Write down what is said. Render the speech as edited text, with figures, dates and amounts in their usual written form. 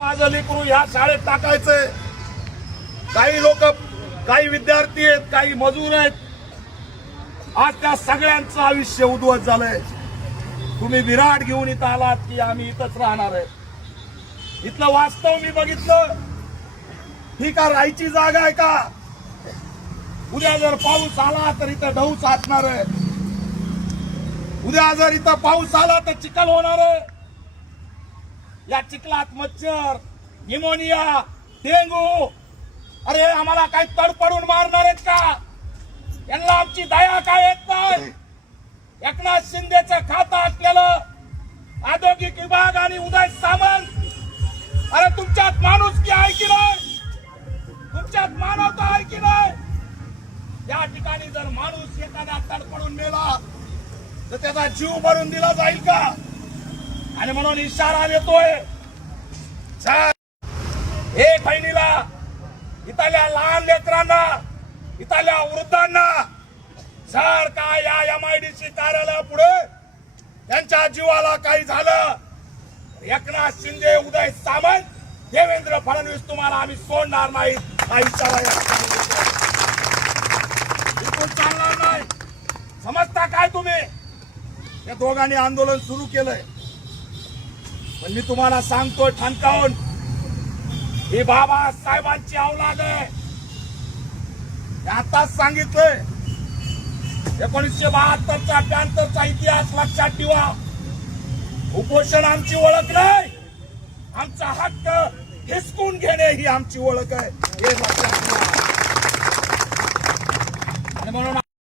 माझं लेकरू ह्या शाळेत टाकायचंय. काही लोक, काही विद्यार्थी आहेत, काही मजूर आहेत. आज त्या सगळ्यांचं आयुष्य उद्ध्वस्त झालंय. तुम्ही विराट घेऊन इथं आलात की आम्ही इथंच राहणार आहे. इथलं वास्तव मी बघितलं. ही का राहायची जागा आहे का? उद्या जर पाऊस आला तर इथं ढऊ साचणार आहे. उद्या जर इथं पाऊस आला तर चिखल होणार आहे. या चिखलात मच्छर, निमोनिया, डेंगू, अरे आम्हाला काही तडपडून मारणार आहेत का? यांना आमची दया काय येत नाही? एकनाथ शिंदेचं खातं असलेलं औद्योगिक विभाग आणि उदय सामंत, अरे तुमच्यात माणुसकी आहे की नाही? तुमच्यात मानवता आहे की नाही? या ठिकाणी जर माणूस एखादा तडपडून मेला तर त्याचा जीव भरून दिला जाईल का? आणि म्हणून इशारा देतोय, एक बहिणीला, इथल्या लहान लेकरांना, इथल्या वृद्धांना जर का या MIDC कार्यालयापुढे त्यांच्या जीवाला काही झालं, एकनाथ शिंदे, उदय सामंत, देवेंद्र फडणवीस तुम्हाला आम्ही सोडणार नाही हा इशारा बिलकुल चालणार नाही. समजता काय तुम्ही? या दोघांनी आंदोलन सुरू केलंय, पण मी तुम्हाला सांगतोय ठणकावून, ही बाबासाहेबांची औलाद आहे. आताच सांगितलंय, 1972चा 73चा इतिहास लक्षात ठेवा. उपोषण आमची ओळख नाही, आमचा हक्क हिसकून घेणे ही आमची ओळख आहे, हे लक्षात ठेवा. आणि म्हणून